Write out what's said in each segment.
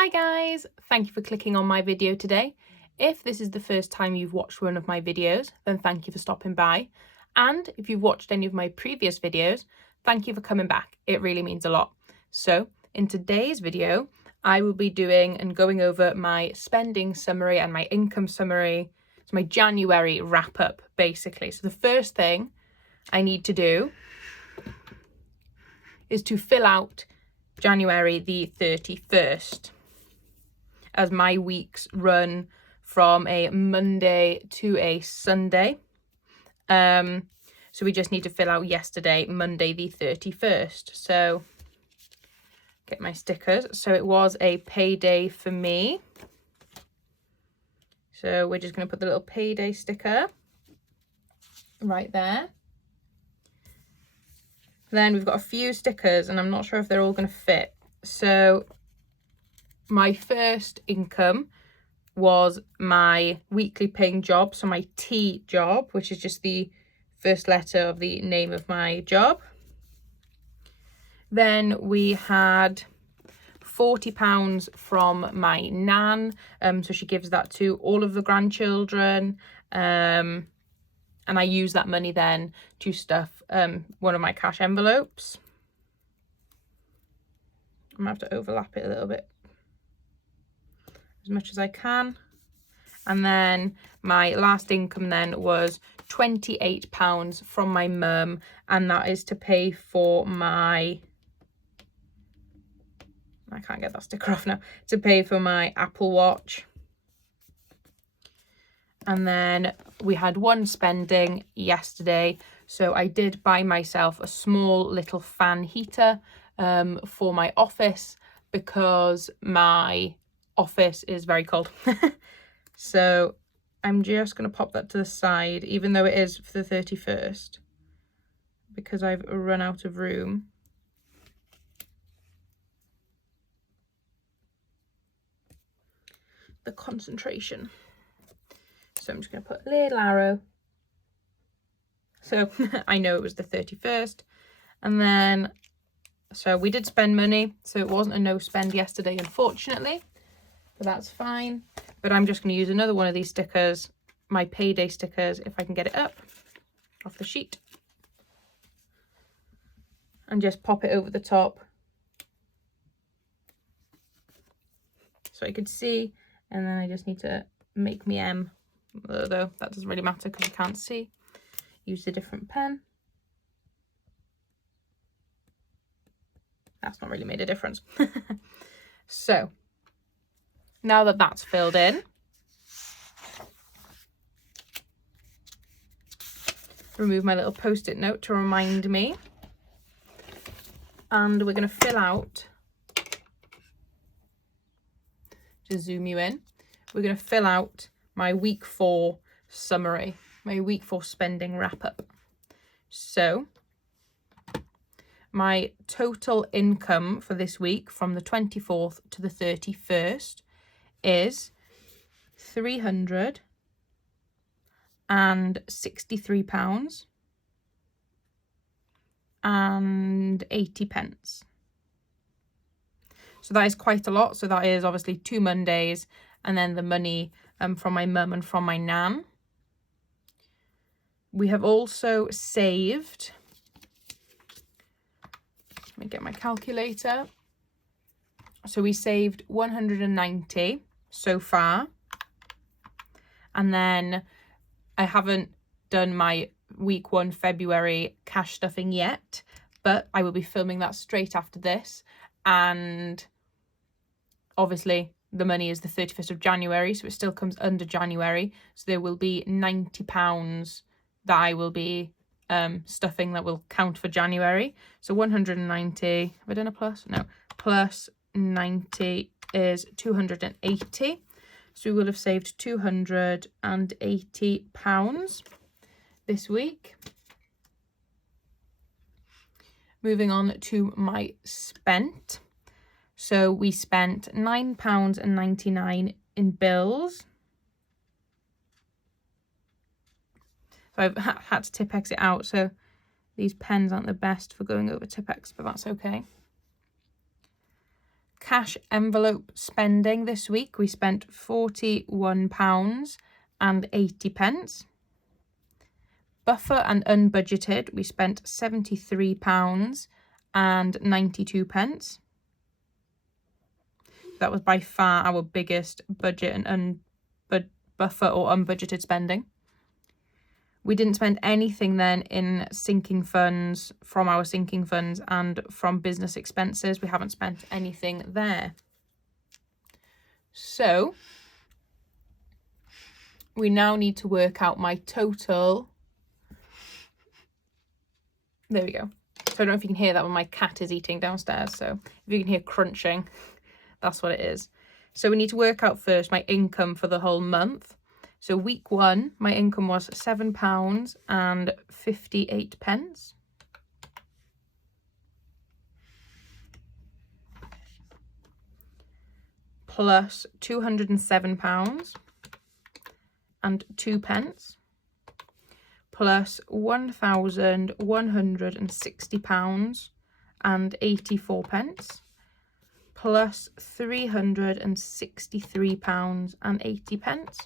Hi guys, thank you for clicking on my video today. If this is the first time you've watched one of my videos, then thank you for stopping by. And if you've watched any of my previous videos, thank you for coming back. It really means a lot. So in today's video, I will be doing and going over my spending summary and my income summary. It's my January wrap up, basically. So the first thing I need to do is to fill out January the 31st. As my weeks run from a Monday to a Sunday. So we just need to fill out yesterday, Monday the 31st. So get my stickers. So it was a payday for me. So we're just going to put the little payday sticker right there. Then we've got a few stickers and I'm not sure if they're all going to fit. So my first income was my weekly paying job, so my T job, which is just the first letter of the name of my job. Then we had £40 from my nan, so she gives that to all of the grandchildren, and I use that money then to stuff one of my cash envelopes. I'm gonna have to overlap it a little bit as much as I can. And then my last income then was £28 from my mum, and that is to pay for my, I can't get that sticker off now, to pay for my Apple Watch. And then we had one spending yesterday, so I did buy myself a small little fan heater for my office because my office is very cold. So I'm just going to pop that to the side, even though it is for the 31st, because I've run out of room. The concentration. So I'm just going to put a little arrow. So I know it was the 31st. And then, so we did spend money. So it wasn't a no spend yesterday, unfortunately. But that's fine. But I'm just going to use another one of these stickers, my payday stickers, if I can get it up off the sheet. And just pop it over the top. So I could see. And then I just need to make me M. Although that doesn't really matter because you can't see. Use a different pen. That's not really made a difference. So now that that's filled in, remove my little post-it note to remind me. And we're going to fill out, just zoom you in, we're going to fill out my week 4 summary, my week 4 spending wrap up. So my total income for this week from the 24th to the 31st is £363 and 80 pence. So that is quite a lot. So that is obviously 2 Mondays and then the money from my mum and from my nan. We have also saved, let me get my calculator. So we saved 190 so far. And then I haven't done my week 1 February cash stuffing yet, but I will be filming that straight after this. And obviously the money is the 31st of January, so it still comes under January. So there will be £90 that I will be stuffing that will count for January. So 190, have I done a plus? No, plus 90 is 280. So we will have saved £280 this week. Moving on to my spent. So we spent £9.99 in bills. So I've had to Tipp-Ex it out, so these pens aren't the best for going over Tipp-Ex, but that's okay. cash envelope spending this week, we spent £41.80. Buffer and unbudgeted, we spent £73.92. That was by far our biggest budget and buffer or unbudgeted spending. We didn't spend anything then in sinking funds, from our sinking funds and from business expenses. We haven't spent anything there. So we now need to work out my total. There we go. So I don't know if you can hear that when my cat is eating downstairs. So if you can hear crunching, that's what it is. So we need to work out first my income for the whole month. So week 1, my income was £7.58. Plus £207.02. Plus £1,160.84. Plus £363.80.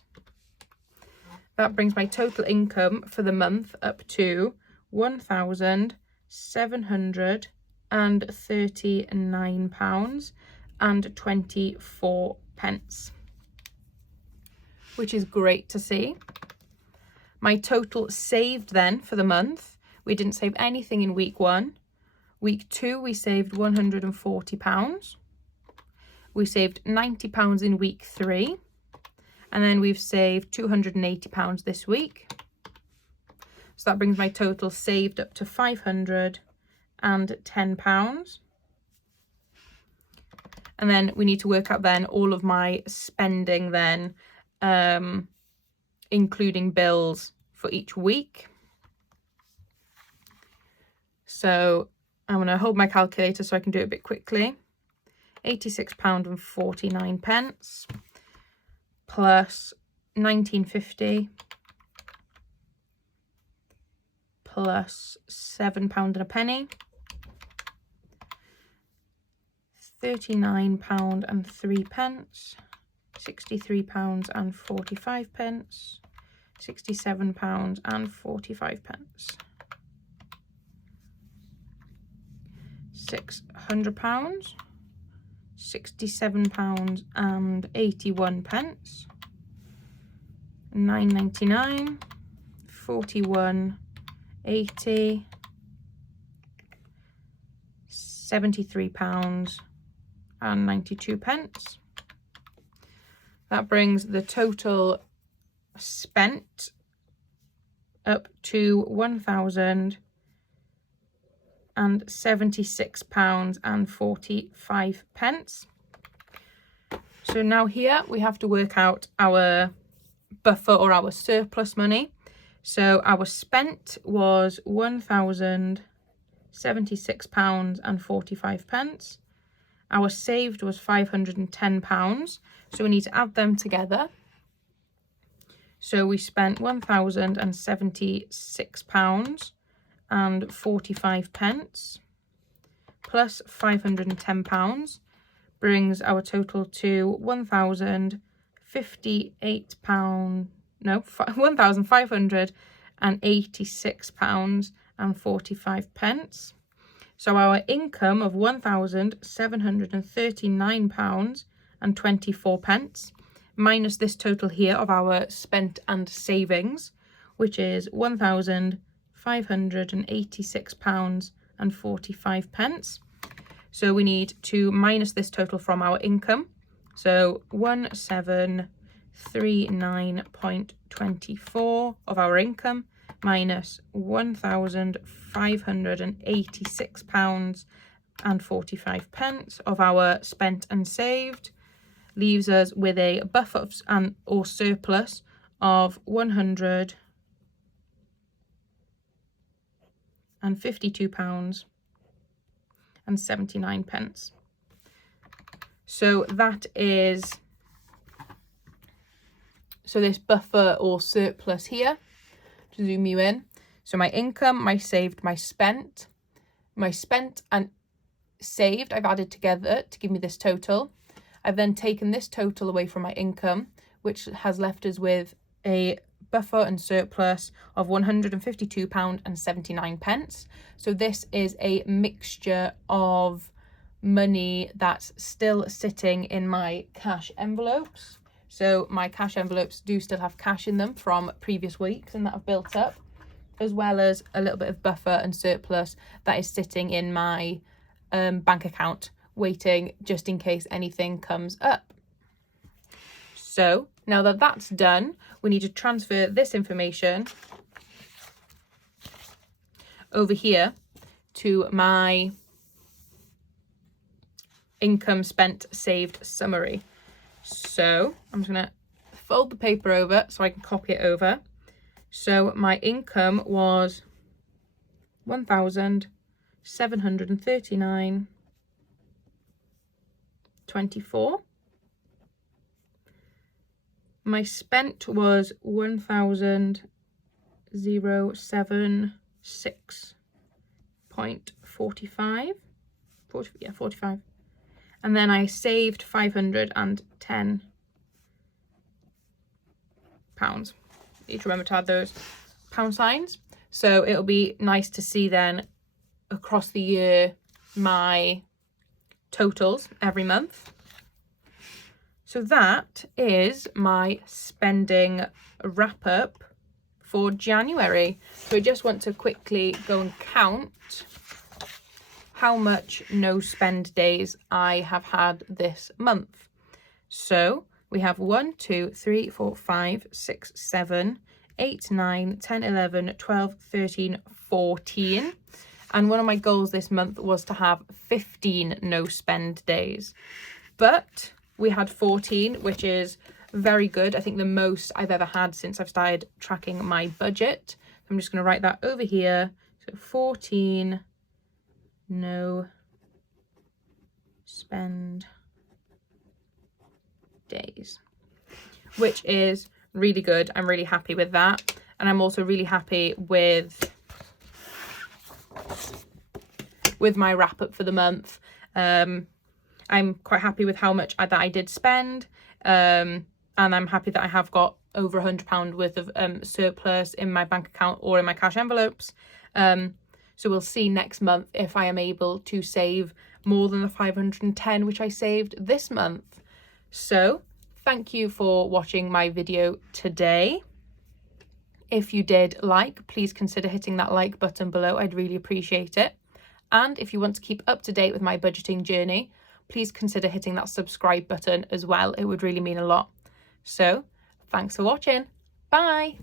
That brings my total income for the month up to £1,739.24, which is great to see. My total saved then for the month, we didn't save anything in week 1. Week 2, we saved £140. We saved £90 in week 3. And then we've saved £280 this week. So that brings my total saved up to £510. And then we need to work out then all of my spending then, including bills for each week. So I'm going to hold my calculator so I can do it a bit quickly. £86.49 plus £19.50 plus £7.01, £39.03, £63.45, £67.45, £600, £67.81, £9.99, £41.80, £73.92. That brings the total spent up to £1,076.45. So now here we have to work out our buffer or our surplus money. So our spent was £1,076.45. Our saved was £510. So we need to add them together. So we spent £1,076.45 plus £510 brings our total to £1,586.45. So our income of £1,739.24 minus this total here of our spent and savings, which is £1,586.45. So we need to minus this total from our income. So 1739.24 of our income minus £1,586.45 of our spent and saved leaves us with a buffer of, or surplus of £152.79. So that is, so this buffer or surplus here, to zoom you in. So my income, my saved, my spent and saved, I've added together to give me this total. I've then taken this total away from my income, which has left us with a buffer and surplus of £152.79. So this is a mixture of money that's still sitting in my cash envelopes. So my cash envelopes do still have cash in them from previous weeks and that have built up, as well as a little bit of buffer and surplus that is sitting in my bank account, waiting just in case anything comes up. So now that that's done, we need to transfer this information over here to my income spent saved summary. So I'm just going to fold the paper over so I can copy it over. So my income was £1,739.24. My spent was 1,076.45. 45. And then I saved £510. Need to remember to add those pound signs. So it'll be nice to see then across the year my totals every month. So that is my spending wrap up for January. So I just want to quickly go and count how much no spend days I have had this month. So we have 1, 2, 3, 4, 5, 6, 7, 8, 9, 10, 11, 12, 13, 14. And one of my goals this month was to have 15 no spend days. But we had 14, which is very good. I think the most I've ever had since I've started tracking my budget. I'm just going to write that over here. So 14 no spend days, which is really good. I'm really happy with that. And I'm also really happy with my wrap up for the month. I'm quite happy with how much that I did spend, and I'm happy that I have got over £100 worth of surplus in my bank account or in my cash envelopes. So we'll see next month if I am able to save more than the 510 which I saved this month. So thank you for watching my video today. If you did like, please consider hitting that like button below. I'd really appreciate it. And if you want to keep up to date with my budgeting journey, please consider hitting that subscribe button as well. It would really mean a lot. So thanks for watching. Bye.